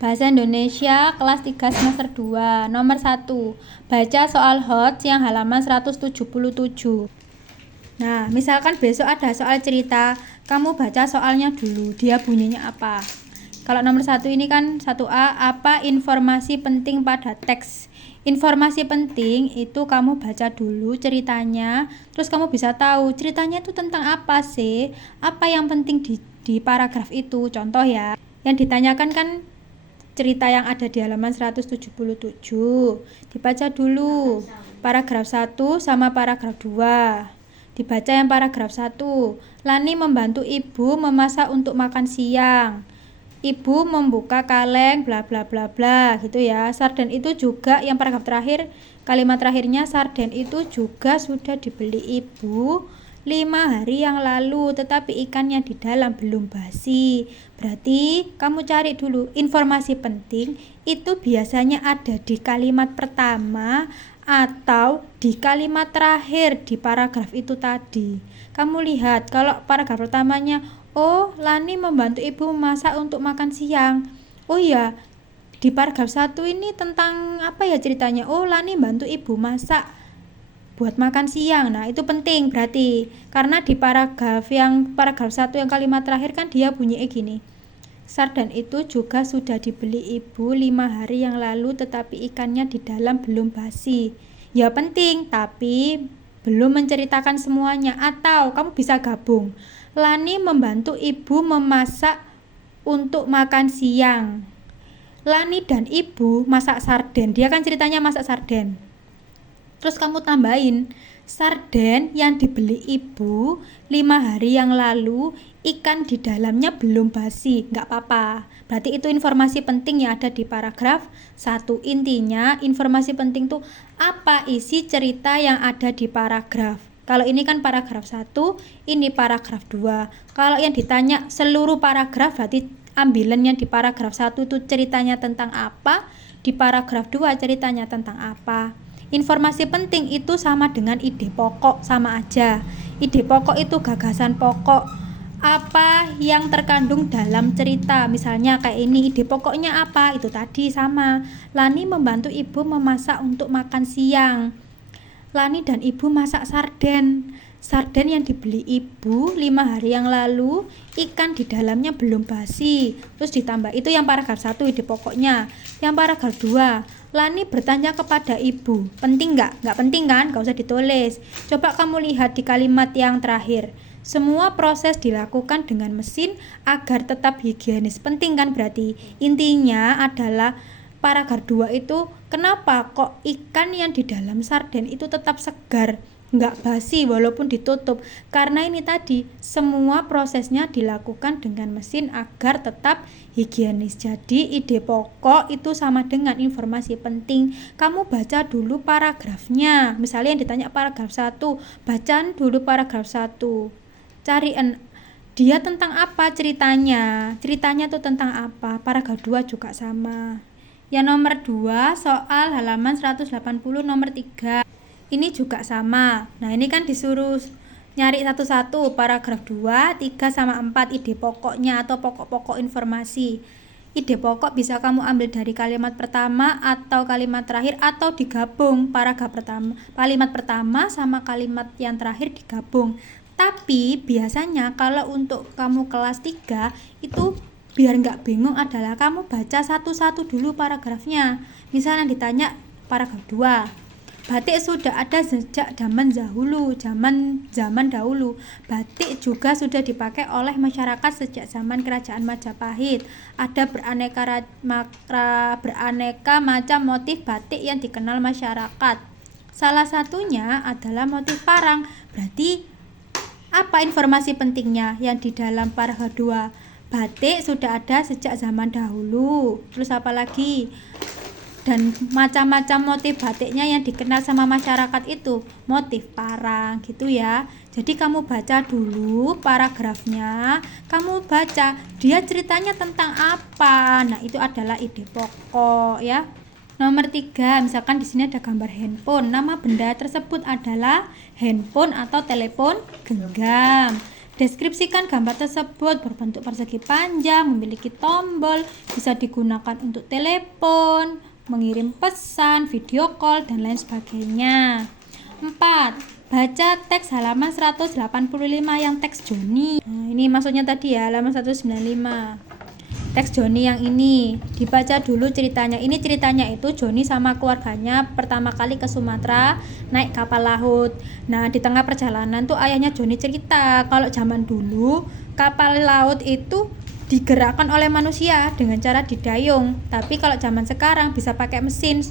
Bahasa Indonesia kelas 3 semester 2. Nomor 1. Baca soal hot yang halaman 177. Nah, misalkan besok ada soal cerita, kamu baca soalnya dulu, dia bunyinya apa. Kalau nomor 1 ini kan 1A, apa informasi penting pada teks? Informasi penting itu kamu baca dulu ceritanya, terus kamu bisa tahu ceritanya itu tentang apa sih, apa yang penting di paragraf itu. Contoh ya, yang ditanyakan kan cerita yang ada di halaman 177. Dibaca dulu paragraf 1 sama paragraf 2. Dibaca yang paragraf 1. Lani membantu ibu memasak untuk makan siang. Ibu membuka kaleng bla bla bla bla gitu ya. Sarden itu juga yang paragraf terakhir, kalimat terakhirnya, sarden itu juga sudah dibeli ibu 5 hari yang lalu, tetapi ikannya di dalam belum basi. Berarti kamu cari dulu informasi penting itu biasanya ada di kalimat pertama atau di kalimat terakhir di paragraf itu tadi. Kamu lihat kalau paragraf pertamanya, oh Lani membantu ibu memasak untuk makan siang. Oh iya, di paragraf 1 ini tentang apa ya ceritanya? Oh Lani bantu ibu masak buat makan siang. Nah itu penting berarti, karena di paragraf 1 yang kalimat terakhir kan dia bunyi gini, sarden itu juga sudah dibeli ibu 5 hari yang lalu, tetapi ikannya di dalam belum basi. Ya penting, tapi belum menceritakan semuanya. Atau kamu bisa gabung, Lani membantu ibu memasak untuk makan siang. Lani dan ibu masak sarden, dia kan ceritanya masak sarden. Terus kamu tambahin, sarden yang dibeli ibu 5 hari yang lalu, ikan di dalamnya belum basi. Nggak apa-apa, berarti itu informasi penting yang ada di paragraf 1. Intinya informasi penting tuh apa isi cerita yang ada di paragraf. Kalau ini kan paragraf 1, ini paragraf 2. Kalau yang ditanya seluruh paragraf, berarti ambilan yang di paragraf 1 itu ceritanya tentang apa, di paragraf 2 ceritanya tentang apa. Informasi penting itu sama dengan ide pokok, sama aja. Ide pokok itu gagasan pokok, apa yang terkandung dalam cerita. Misalnya kayak ini, ide pokoknya apa, itu tadi sama. Lani membantu ibu memasak untuk makan siang. Lani dan ibu masak sarden. Sarden yang dibeli ibu 5 hari yang lalu, ikan di dalamnya belum basi. Terus ditambah, itu yang paragraf 1 ide pokoknya. Yang paragraf 2, Lani bertanya kepada ibu, penting nggak? Nggak penting kan? Nggak usah ditulis. Coba kamu lihat di kalimat yang terakhir, semua proses dilakukan dengan mesin agar tetap higienis. Penting kan berarti? Intinya adalah paragraf 2 itu, kenapa kok ikan yang di dalam sarden itu tetap segar, nggak basi walaupun ditutup? Karena ini tadi, semua prosesnya dilakukan dengan mesin agar tetap higienis. Jadi ide pokok itu sama dengan informasi penting. Kamu baca dulu paragrafnya. Misalnya yang ditanya paragraf 1, bacaan dulu paragraf 1. Cariin dia tentang apa ceritanya. Ceritanya tuh tentang apa. Paragraf 2 juga sama. Yang nomor 2, soal halaman 180 nomor 3. Ini juga sama. Nah ini kan disuruh nyari satu-satu, paragraf 2, 3 sama 4 ide pokoknya atau pokok-pokok informasi. Ide pokok bisa kamu ambil dari kalimat pertama atau kalimat terakhir, atau digabung paragraf pertama, kalimat pertama sama kalimat yang terakhir digabung. Tapi biasanya kalau untuk kamu kelas 3 itu biar nggak bingung adalah kamu baca satu-satu dulu paragrafnya. Misalnya ditanya paragraf 2, batik sudah ada sejak zaman dahulu, zaman dahulu. Batik juga sudah dipakai oleh masyarakat sejak zaman kerajaan Majapahit. Ada beraneka macam motif batik yang dikenal masyarakat. Salah satunya adalah motif parang. Berarti apa informasi pentingnya yang di dalam paragraf 2? Batik sudah ada sejak zaman dahulu. Terus apa lagi? Dan macam-macam motif batiknya yang dikenal sama masyarakat itu motif parang gitu ya. Jadi kamu baca dulu paragrafnya, kamu baca dia ceritanya tentang apa. Nah itu adalah ide pokok ya. Nomor 3, misalkan di sini ada gambar handphone. Nama benda tersebut adalah handphone atau telepon genggam. Deskripsikan gambar tersebut. Berbentuk persegi panjang, memiliki tombol, bisa digunakan untuk telepon, mengirim pesan, video call, dan lain sebagainya. 4. Baca teks halaman 185 yang teks Joni. Nah, ini maksudnya tadi ya, halaman 195. Teks Joni yang ini dibaca dulu ceritanya. Ini ceritanya itu Joni sama keluarganya pertama kali ke Sumatera naik kapal laut. Nah, di tengah perjalanan tuh ayahnya Joni cerita kalau zaman dulu kapal laut itu digerakkan oleh manusia dengan cara didayung. Tapi kalau zaman sekarang bisa pakai mesin.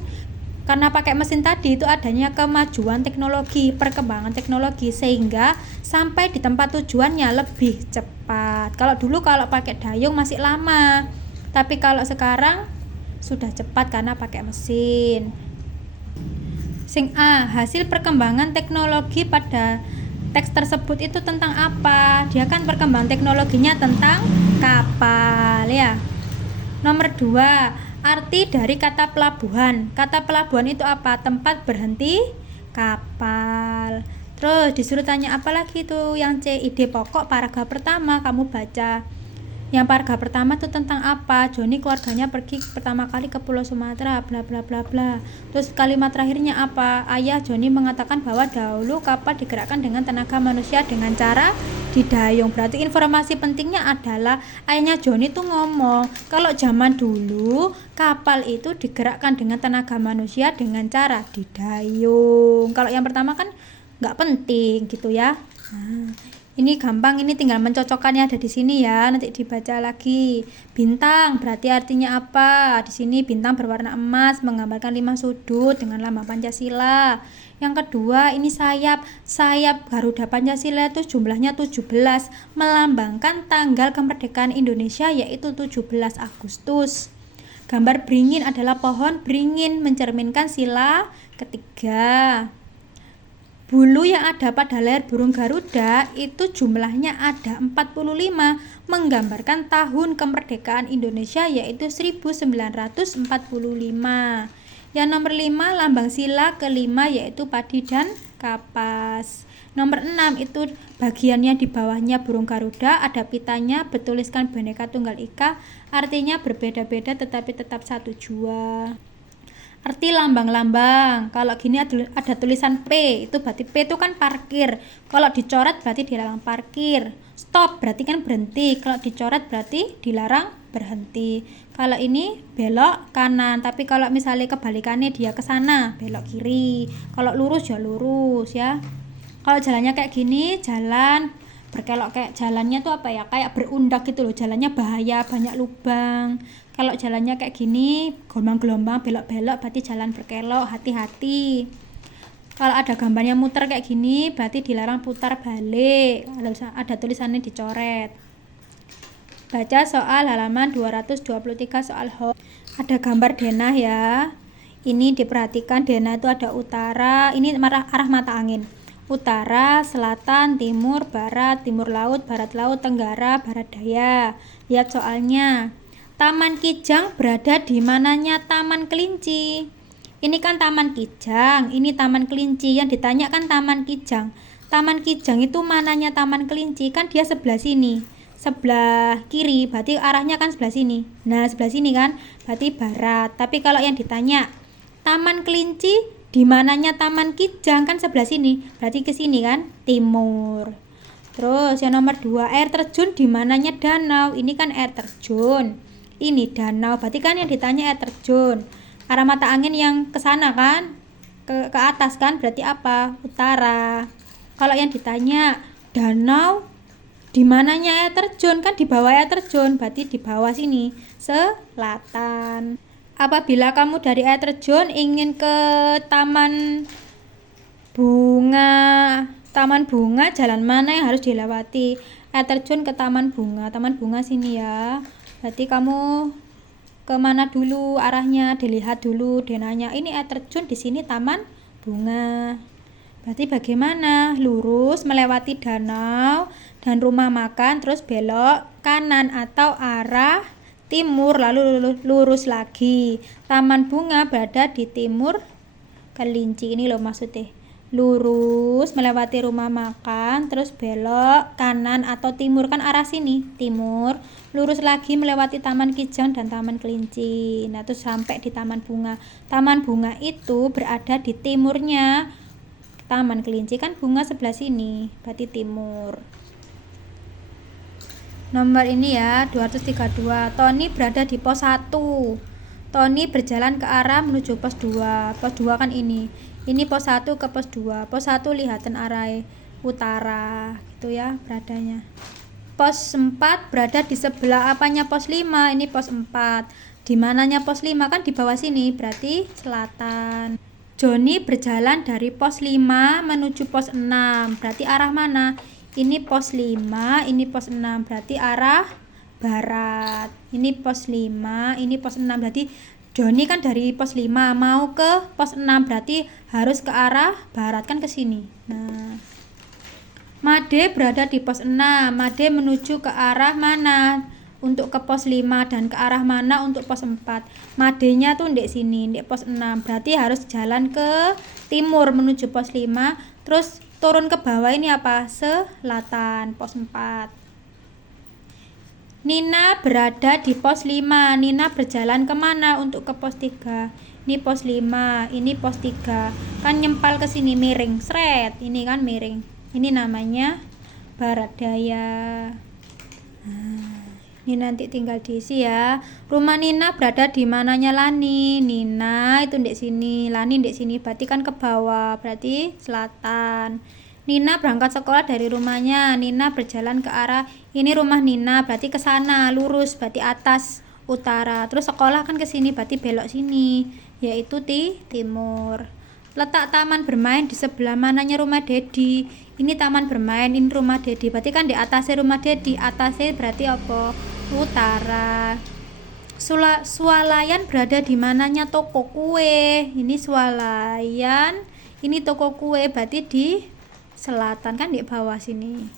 Karena pakai mesin tadi itu adanya kemajuan teknologi, perkembangan teknologi, sehingga sampai di tempat tujuannya lebih cepat. Kalau dulu kalau pakai dayung masih lama, tapi kalau sekarang sudah cepat karena pakai mesin. Sing A, hasil perkembangan teknologi pada teks tersebut itu tentang apa? Dia kan perkembangan teknologinya tentang kapal ya. Nomor 2, arti dari kata pelabuhan. Kata pelabuhan itu apa? Tempat berhenti kapal. Terus disuruh tanya apa lagi tuh yang C, ide pokok paragraf pertama kamu baca. Yang paragraf pertama tuh tentang apa? Joni keluarganya pergi pertama kali ke Pulau Sumatera, bla bla bla bla. Terus kalimat terakhirnya apa? Ayah Joni mengatakan bahwa dahulu kapal digerakkan dengan tenaga manusia dengan cara didayung. Berarti informasi pentingnya adalah ayahnya Joni tuh ngomong kalau zaman dulu kapal itu digerakkan dengan tenaga manusia dengan cara didayung. Kalau yang pertama kan nggak penting gitu ya. Nah, ini gampang, ini tinggal mencocokkannya ada di sini ya, nanti dibaca lagi. Bintang berarti artinya apa? Di sini bintang berwarna emas menggambarkan 5 sudut dengan lambang Pancasila. Yang kedua ini sayap Garuda Pancasila itu jumlahnya 17, melambangkan tanggal kemerdekaan Indonesia yaitu 17 Agustus. Gambar beringin adalah pohon beringin mencerminkan sila ketiga. Bulu yang ada pada leher burung Garuda itu jumlahnya ada 45, menggambarkan tahun kemerdekaan Indonesia yaitu 1945. Yang nomor 5, lambang sila kelima yaitu padi dan kapas. Nomor 6 itu bagiannya di bawahnya burung Garuda, ada pitanya bertuliskan Bhinneka Tunggal Ika, artinya berbeda-beda tetapi tetap satu jua. Arti lambang-lambang, kalau gini ada tulisan P, itu berarti P itu kan parkir. Kalau dicoret berarti dilarang parkir. Stop berarti kan berhenti, kalau dicoret berarti dilarang berhenti. Kalau ini belok kanan, tapi kalau misalnya kebalikannya dia ke sana, belok kiri. Kalau lurus ya lurus ya. Kalau jalannya kayak gini, jalan berkelok, kayak jalannya tuh apa ya, kayak berundak gitu loh, jalannya bahaya, banyak lubang. Kalau jalannya kayak gini, gelombang-gelombang, belok-belok, berarti jalan berkelok, hati-hati. Kalau ada gambarnya muter kayak gini, berarti dilarang putar balik, ada tulisannya dicoret. Baca soal halaman 223 soal HO. Ada gambar denah ya. Ini diperhatikan, denah itu ada utara, ini arah mata angin. Utara, selatan, timur, barat, timur laut, barat laut, tenggara, barat daya. Lihat soalnya. Taman Kijang berada di mananya Taman Kelinci? Ini kan Taman Kijang, ini Taman Kelinci. Yang ditanya kan Taman Kijang. Taman Kijang itu mananya Taman Kelinci? Kan dia sebelah sini, sebelah kiri, berarti arahnya kan sebelah sini. Nah, sebelah sini kan, berarti barat. Tapi kalau yang ditanya Taman Kelinci di mananya Taman Kijang, kan sebelah sini, berarti ke sini kan, timur. Terus yang nomor 2, air terjun di mananya danau? Ini kan air terjun, ini danau, berarti kan yang ditanya air terjun. Arah mata angin yang ke sana kan, ke atas kan, berarti apa? Utara. Kalau yang ditanya danau di mananya air terjun, kan di bawah air terjun, berarti di bawah sini, selatan. Apabila kamu dari air terjun ingin ke taman bunga, jalan mana yang harus dilewati? Air terjun ke taman bunga sini ya. Berarti kamu kemana dulu arahnya, dilihat dulu denahnya. Ini air terjun, di sini taman bunga. Berarti bagaimana? Lurus melewati danau dan rumah makan, terus belok kanan atau arah timur, lalu lurus lagi. Taman bunga berada di timur Kelinci. Ini loh maksudnya. lurus melewati rumah makan, terus belok kanan atau timur, kan arah sini timur, lurus lagi melewati taman kijang dan taman kelinci. Nah terus sampai di taman bunga. Taman bunga itu berada di timurnya taman kelinci, kan bunga sebelah sini, berarti timur. Nomor ini ya, 232. Tony berada di pos 1. Tony berjalan ke arah menuju pos 2. Pos 2 kan ini pos 1 ke pos 2. Pos 1 lihatan arah utara gitu ya beradanya. Pos 4 berada di sebelah apanya pos 5. Ini pos 4. Di mananya pos 5? Kan di bawah sini, berarti selatan. Joni berjalan dari pos 5 menuju pos 6. Berarti arah mana? Ini pos 5, ini pos 6, berarti arah barat. Ini pos 5, ini pos 6, berarti Joni kan dari pos 5 mau ke pos 6, berarti harus ke arah barat, kan ke sini. Nah, Made berada di pos 6. Made menuju ke arah mana untuk ke pos 5 dan ke arah mana untuk pos 4? Madenya tuh ndek sini, ndek pos 6. Berarti harus jalan ke timur menuju pos 5, terus turun ke bawah ini apa? Selatan, pos 4. Nina berada di pos 5. Nina berjalan kemana untuk ke pos 3? Ini pos 5, ini pos 3. Kan nyempal ke sini, miring, sret. Ini kan miring. Ini namanya barat daya. Ini nanti tinggal diisi ya. Rumah Nina berada di mananya Lani? Nina itu ndek sini, Lani ndek sini, berarti kan ke bawah, berarti selatan. Nina berangkat sekolah dari rumahnya. Nina berjalan ke arah ini rumah Nina, berarti ke sana, lurus, berarti atas utara. Terus sekolah kan ke sini, berarti belok sini, yaitu timur. Letak taman bermain di sebelah mananya rumah Dedi? Ini taman bermain, ini rumah Dedi, berarti kan di atasnya rumah Dedi. Atasnya berarti apa? Utara. Swalayan berada di mananya toko kue? Ini swalayan, ini toko kue, berarti di selatan, kan di bawah sini.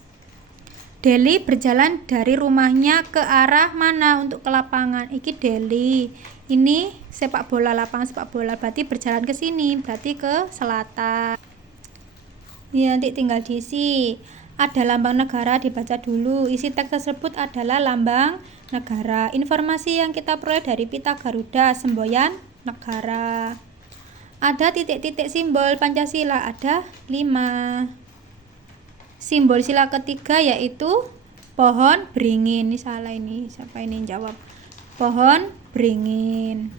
Deli berjalan dari rumahnya ke arah mana untuk ke lapangan? Iki Deli. Ini sepak bola, lapangan sepak bola, berarti berjalan ke sini, berarti ke selatan. Ini nanti tinggal diisi. Ada lambang negara, dibaca dulu. Isi teks tersebut adalah lambang negara. Informasi yang kita peroleh dari pita Garuda, semboyan negara. Ada titik-titik simbol Pancasila, ada 5. Simbol sila ketiga yaitu pohon beringin. Ini salah, ini siapa ini jawab? Pohon beringin.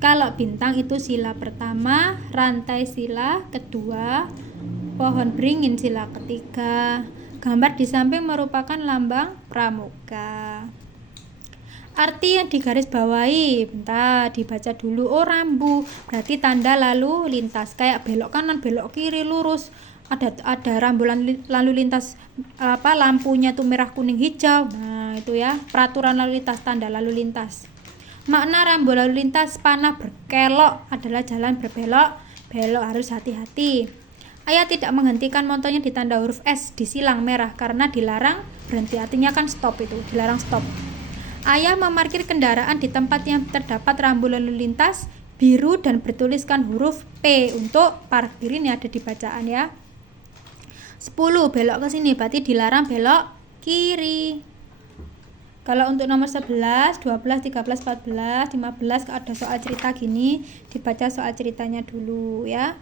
Kalau bintang itu sila pertama, rantai sila kedua, pohon beringin sila ketiga. Gambar di samping merupakan lambang pramuka. Arti yang digaris bawahi, bentar dibaca dulu. Oh, rambu berarti tanda lalu lintas, kayak belok kanan, belok kiri, lurus. Ada rambu lalu lintas, lampunya tuh merah, kuning, hijau. Nah itu ya, peraturan lalu lintas, tanda lalu lintas. Makna rambu lalu lintas, panah berkelok adalah jalan berbelok, belok harus hati-hati. Ayah tidak menghentikan motornya di tanda huruf S di silang merah karena dilarang berhenti, artinya kan stop, itu dilarang stop. Ayah memarkir kendaraan di tempat yang terdapat rambu lalu lintas biru dan bertuliskan huruf P untuk parkir. Ini ada di bacaan ya. 10 belok ke sini, berarti dilarang belok kiri. Kalau untuk nomor 11, 12, 13, 14, 15 ada soal cerita gini, dibaca soal ceritanya dulu ya.